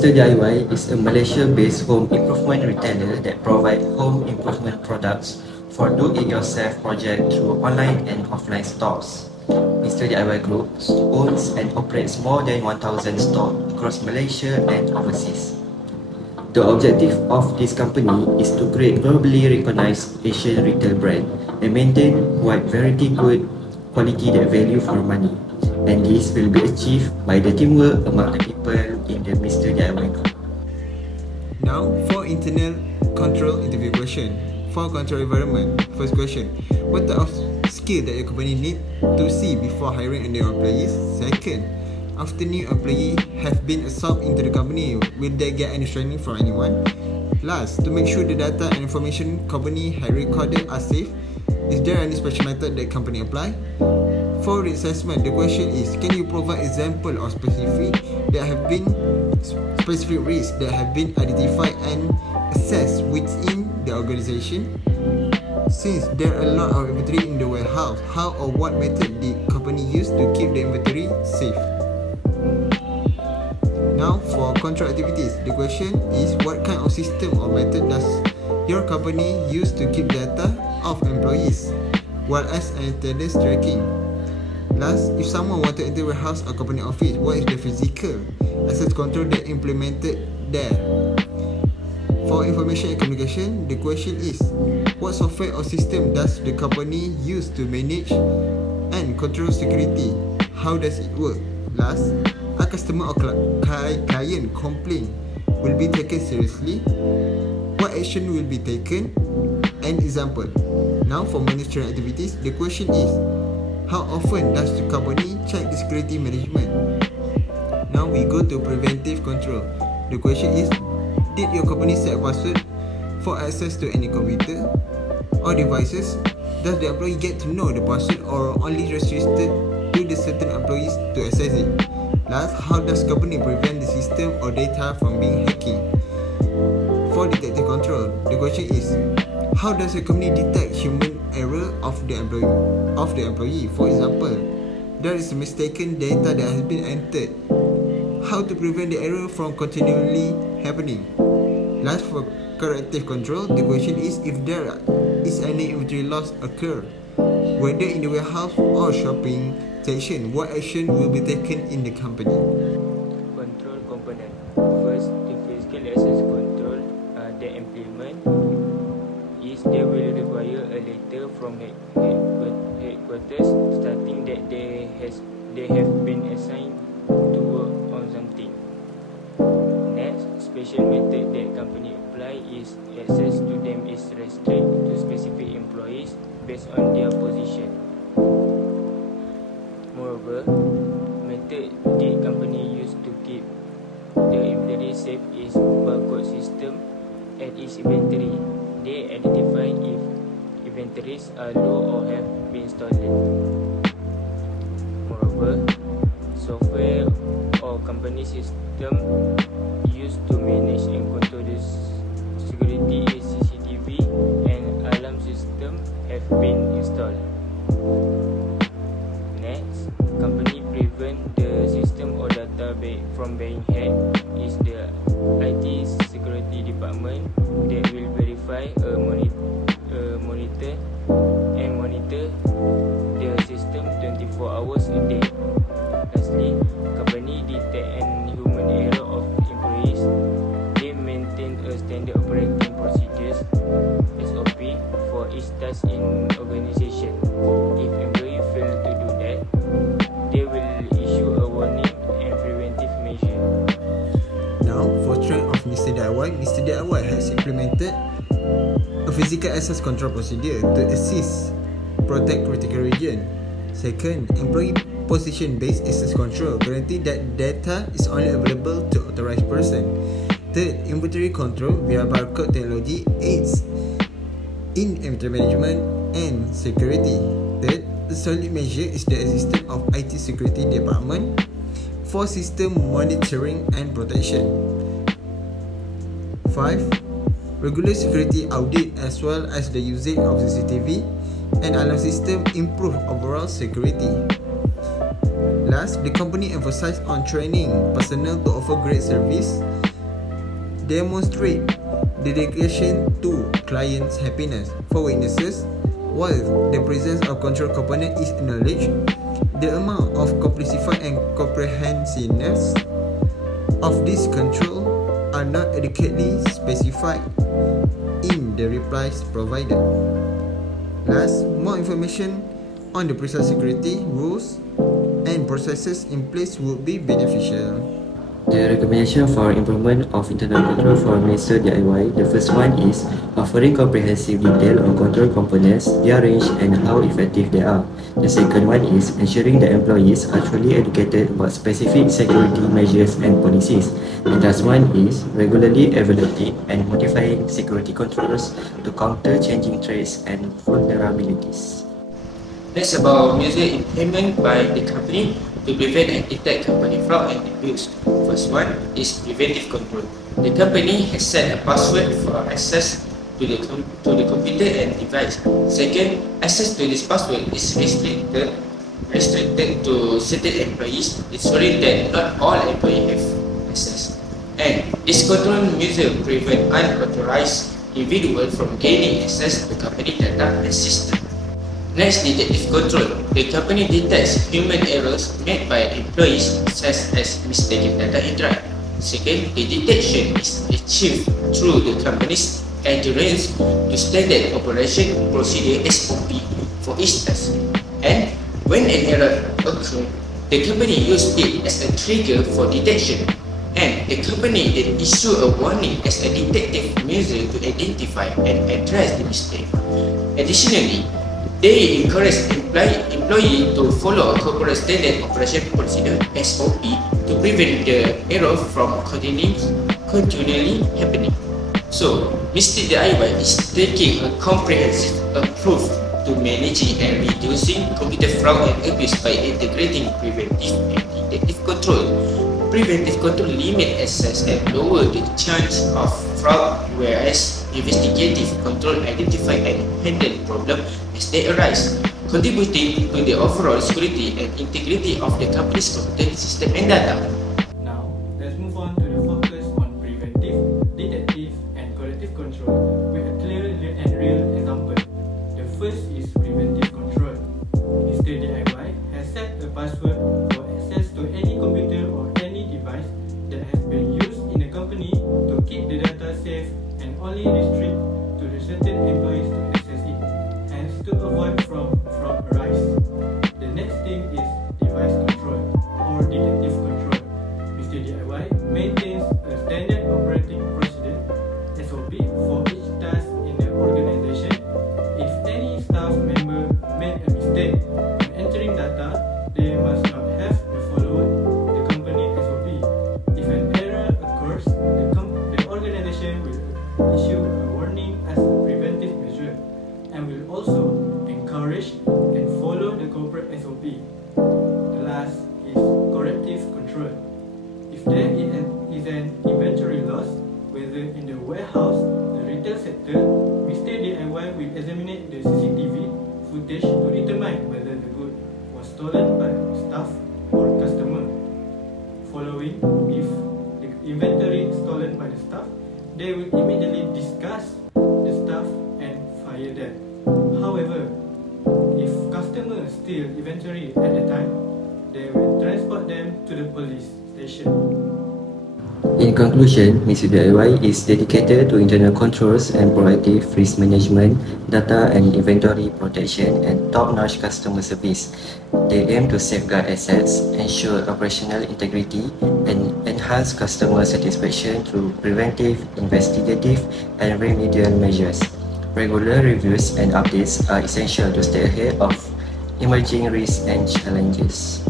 Mr. DIY is a Malaysia-based home improvement retailer that provides home improvement products for do-it-yourself projects through online and offline stores. Mr. DIY Group owns and operates more than 1,000 stores across Malaysia and overseas. The objective of this company is to create globally recognized Asian retail brand and maintain wide variety good quality that value for money. And this will be achieved by the teamwork among the people in the Mr. DIY Group. Now, for internal control interview question. For control environment, first question. What type of skill that your company need to see before hiring a new employees? Second, after new employee have been absorbed into the company, will they get any training from anyone? Last, to make sure the data and information company have recorded are safe, is there any special method that company apply? For reassessment, the question is, can you provide example or specific risks that have been identified and assessed within the organization? Since there are a lot of inventory in the warehouse, how or what method did company use to keep the inventory safe? Now, for control activities, the question is, what kind of system or method does your company use to keep data of employees, while as attendance tracking? Last, if someone want to enter a warehouse or company office, what is the physical access control that implemented there? For information and communication, the question is, what software or system does the company use to manage and control security? How does it work? Last, a customer or client complaint will be taken seriously? What action will be taken? An example. Now, for monitoring activities, the question is, how often does the company check the security management? Now we go to preventive control. The question is, did your company set a password for access to any computer or devices? Does the employee get to know the password or only restricted to the certain employees to access it? Last, how does company prevent the system or data from being hacking? For detective control, the question is, how does a company detect human error of the employee? For example, there is mistaken data that has been entered. How to prevent the error from continually happening? Last, for corrective control, the question is, if there is any inventory loss occur, whether in the warehouse or shopping section, what action will be taken in the company? Control component. First, the physical access control they implement is they will require a letter from headquarters stating that they have been assigned to work on something. Next, special method that company apply is access to them is restricted to specific employees based on their position. Moreover, method the company used to keep the inventory safe is barcode system at its inventory. They identify if inventories are low or have been stolen. Moreover, software or company system used to manage and control the security CCTV and alarm system have been installed. Next, company prevent the system or data from being hacked is the IT security department that will verify monitor the system 24 hours a day. Lastly, company detect any human error of employees. They maintain a standard operating procedures (SOP) for each task in organization. If employee fail to do that, they will issue a warning and preventive measure. Now, for strength of Mr. DIY has implemented a physical access control procedure to assist protect critical region. Second, employee position-based access control guarantee that data is only available to authorized person. Third, inventory control via barcode technology aids in inventory management and security. Third, a solid measure is the existence of IT security department for system monitoring and protection. 5. Regular security audit as well as the usage of CCTV and alarm system improve overall security. Last, the company emphasized on training personnel to offer great service demonstrate dedication to clients' happiness. For witnesses, while the presence of control component is acknowledged, the amount of complexity and comprehensiveness of this control are not adequately specified in the replies provided. Last, more information on the precise security rules and processes in place would be beneficial. The recommendation for improvement of internal control for Minister DIY, the first one is offering comprehensive detail on control components, their range and how effective they are. The second one is ensuring the employees are truly educated about specific security measures and policies. The last one is regularly evaluating and modifying security controls to counter changing threats and vulnerabilities. Next about measure implemented by the company to prevent and detect company fraud and abuse. First one is preventive control. The company has set a password for access to the computer and device. Second, access to this password is restricted to certain employees, ensuring that not all employees have access. And this control measure prevent unauthorized individuals from gaining access to company data and system. Next, detective control. The company detects human errors made by employees such as mistaken data entry. Second, the detection is achieved through the company's adherence to standard operation procedure (SOP) for each task. And when an error occurs, the company uses it as a trigger for detection. And the company then issue a warning as a detective measure to identify and address the mistake. Additionally, they encourage employee to follow a corporate standard operation procedure (SOP) to prevent the error from continually happening. So, Mr. DIY is taking a comprehensive approach to managing and reducing computer fraud and abuse by integrating preventive and detective control. Preventive control limit access and lower the chance of fraud, whereas investigative control identify and handle problems as they arise, contributing to the overall security and integrity of the company's computer system and data. Now, let's move on to the focus on preventive, detective, and corrective control with a clear and real example. The first is preventive control. Mr. DIY has set a password for access to any computer or any device that has been used in the company to keep the data safe and only restrict to the certain employees to access it, hence to avoid from fraud arise. The next thing is device control or detective control. Mr. DIY maintains a standard operating procedure (SOP) for each task in the organization. If any staff member made a mistake when entering data, they must not have to follow the company SOP. If an error occurs, the organization will issue a warning as a preventive measure and will also encourage and follow the corporate SOP. The last is corrective control. If there is an inventory loss, whether in the warehouse, the retail sector, Mr. DIY will examine the CCTV footage to determine whether the good was stolen by staff or customer. Following, if the inventory is stolen by the staff, they will immediately discuss the staff and fire them. However, if customers steal inventory at the time, they will transport them to the police station. In conclusion, Mr. DIY is dedicated to internal controls and proactive risk management, data and inventory protection, and top-notch customer service. They aim to safeguard assets, ensure operational integrity, and enhance customer satisfaction through preventive, investigative, and remedial measures. Regular reviews and updates are essential to stay ahead of emerging risks and challenges.